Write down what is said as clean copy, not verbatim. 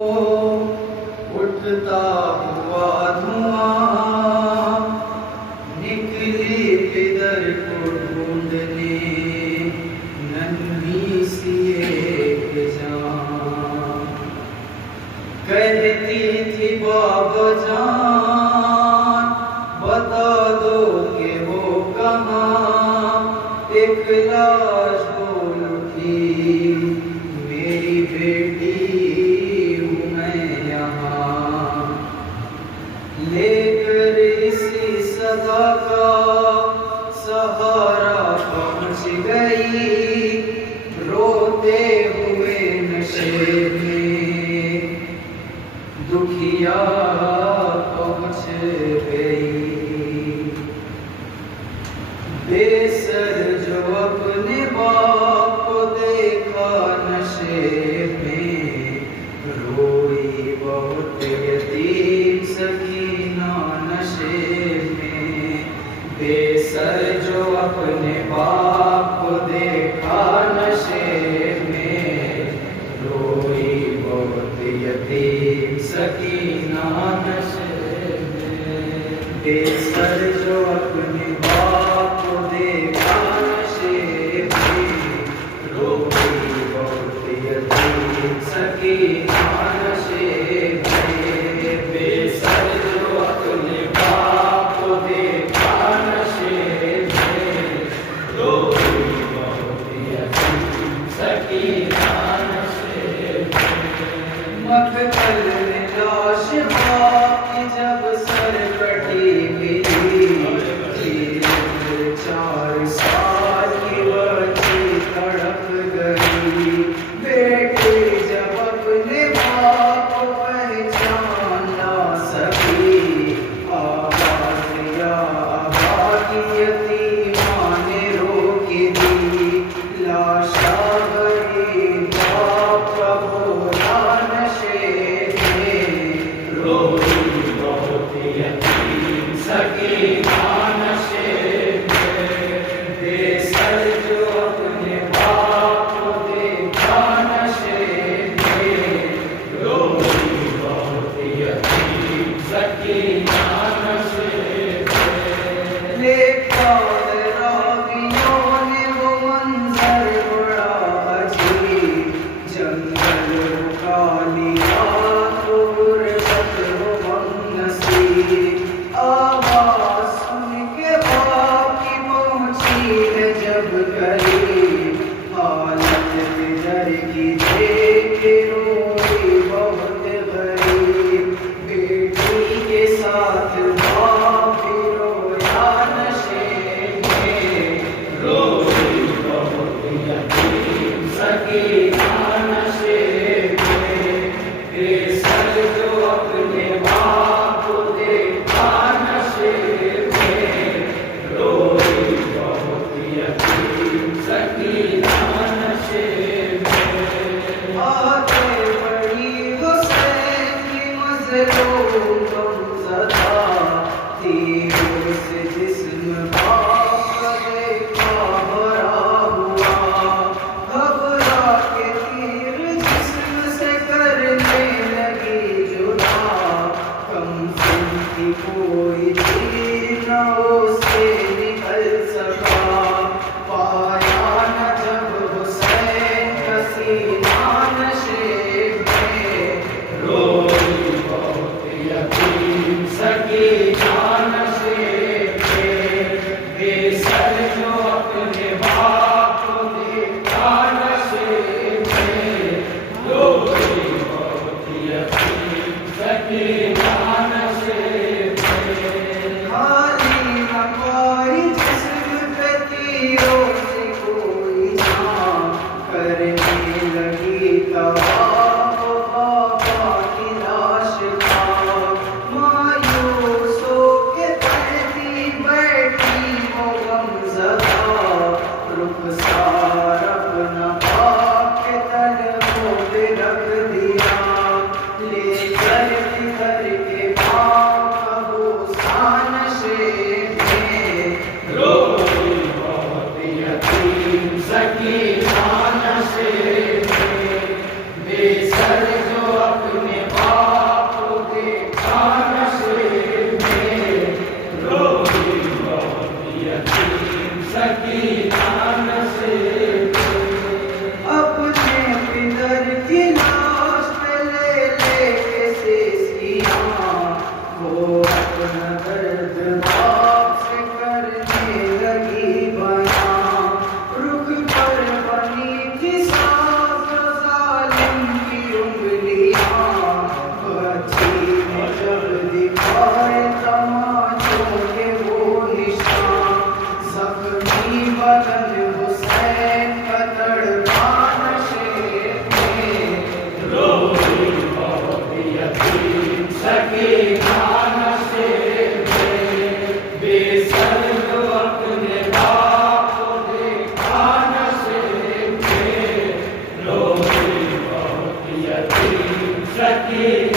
اٹھتا ہوا دھواں نکلی پدر کو ڈھونڈنے ننھی سی ایک جان کہتی تھی بابا جان بتا دو کہ وہ کہاں ایک لاش بول اٹھی میری بیٹی لے کر اسی صدا کا سہارا پہنچ گئی روتے ہوئے نشے میں دکھیا پہنچ گئی بے سر جو اپنے باپ کو دیکھا نشے میں روئی بہت یتیم سکینہ نشے میں بے سر جو اپنے باپ کو دیکھا نشے میں روئی بہت یتیم سکینہ نشے میں بے سر جو اپنے باپ کو دیکھا نشے میں روئی بہت یتیم سکینہ نشے میں بے سر جو اپنے باپ کو دیکھا نشے میں روئی بہت یتیم سکینہ نشے میں مقتل میں لاش باپ کی جب سر کٹی ملی 4 سال کی بچی تڑپ گئی بیٹی جب اپنے باپ کو پہچان نہ سکی آواز یا آبا کی یتیماں نے روک دی لاشا بھری باپ کا بولا نشے میں دیکھا نشے میں، بے سر اپنے باپ کو دیکھا نشے میں، روئی بہت یتیم شکیل